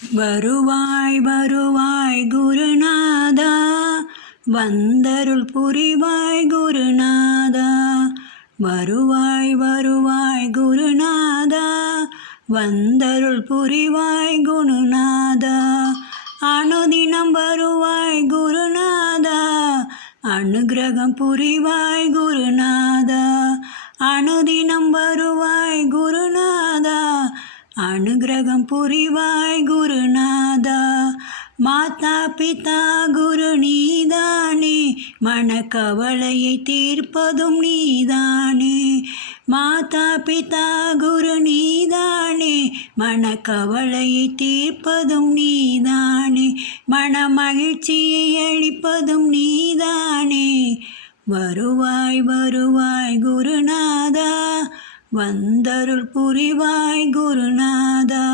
வருவாய் வருவாய் குருநாதா, வந்தருள் புரிவாய் குருநாதா. வருவாய் வருவாய் குருநாதா, வந்தருள் புரிவாய் குருநாதா. அனுதினம் வருவாய் குருநாதா, அனுக்கிரகம் புரிவாய் குருநாதா. அனுதினம் வருவாய் குருநாதா, அனுக்கிரகம் புரிவாய் குருநாதா. மாதா பிதா குரு நீதானே, மனக்கவலையை தீர்ப்பதும் நீதானே. மாதா பிதா குரு நீதானே, மனக்கவலையை தீர்ப்பதும் நீதானே. மனமகிழ்ச்சியை அளிப்பதும் நீதானே. வருவாய் வருவாய் குருநாதா, வந்தருள் புரிவாய் குருநாதா.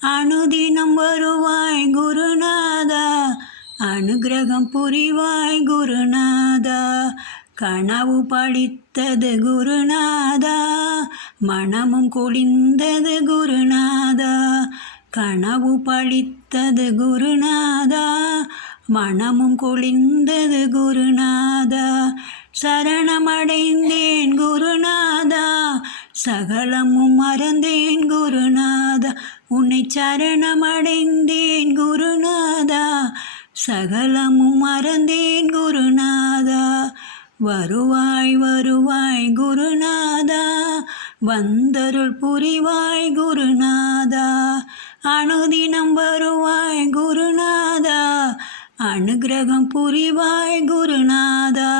அனுதினம் வருவாய் குருநாதா, அனுக்கிரகம் புரிவாய் குருநாதா. கனவு பழித்தது குருநாதா, மனமும் குளிர்ந்தது குருநாதா. கனவு பழித்தது குருநாதா, மனமும் குளிர்ந்தது குருநாதா. சரணமடைந்தேன் குருநாதா, சகலமும் மறந்தேன் குருநாதா. உன்னை சரணமடைந்தேன் குருநாதா, சகலமும் மறந்தேன் குருநாதா. வருவாய் வருவாய் குருநாதா, வந்தருள் புரிவாய் குருநாதா. அனுதினம் வருவாய் குருநாதா, அனுக்கிரகம் புரிவாய் குருநாதா.